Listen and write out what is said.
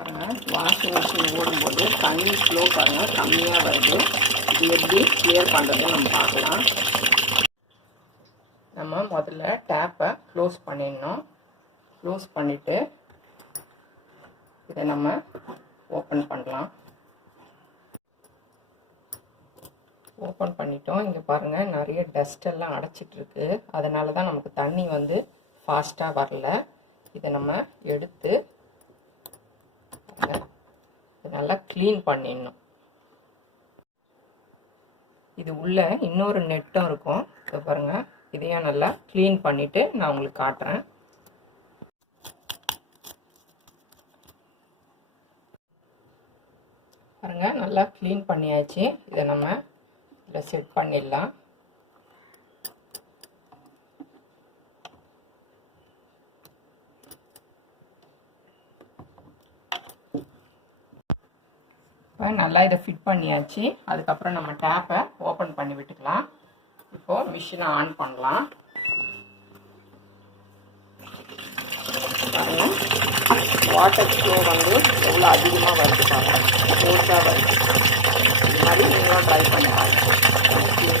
பாருங்கள், washing machine ஓடும்போது தண்ணி ஃப்ளோ பாருங்கள் கம்மியாக வருது. இது எப்படி கிளியர் பண்ணுறதுன்னு நம்ம பார்க்கலாம். நம்ம முதல்ல டேப்பை க்ளோஸ் பண்ணிடணும். க்ளோஸ் பண்ணிவிட்டு இதை நம்ம ஓப்பன் பண்ணலாம். ஓப்பன் பண்ணிட்டோம். இங்கே பாருங்கள், நிறைய டஸ்டெல்லாம் அடைச்சிட்ருக்கு. அதனால தான் நமக்கு தண்ணி வந்து ஃபாஸ்ட்டாக வரல. இதை நம்ம எடுத்து இதை நல்லா க்ளீன் பண்ணிடணும். இது உள்ள இன்னொரு நெட்டும் இருக்கும். இதை பாருங்கள், இதையும் நல்லா க்ளீன் பண்ணிவிட்டு நான் உங்களுக்கு காட்டுறேன். பாருங்கள், நல்லா க்ளீன் பண்ணியாச்சு. இதை நம்ம இதில் செட் பண்ணிடலாம். இப்போ நல்லா இதை ஃபிட் பண்ணியாச்சு. அதுக்கப்புறம் நம்ம டேப்பை ஓப்பன் பண்ணி விட்டுக்கலாம். இப்போது மிஷினை ஆன் பண்ணலாம். பாருங்கள், வாட்டர் ஃப்ளோ வந்து எவ்வளோ அதிகமாக வருது பாருங்கள், ஃபோர்ஸாக வருது. இது மாதிரி நீங்களும் ட்ரை பண்ணி பாருங்கள்.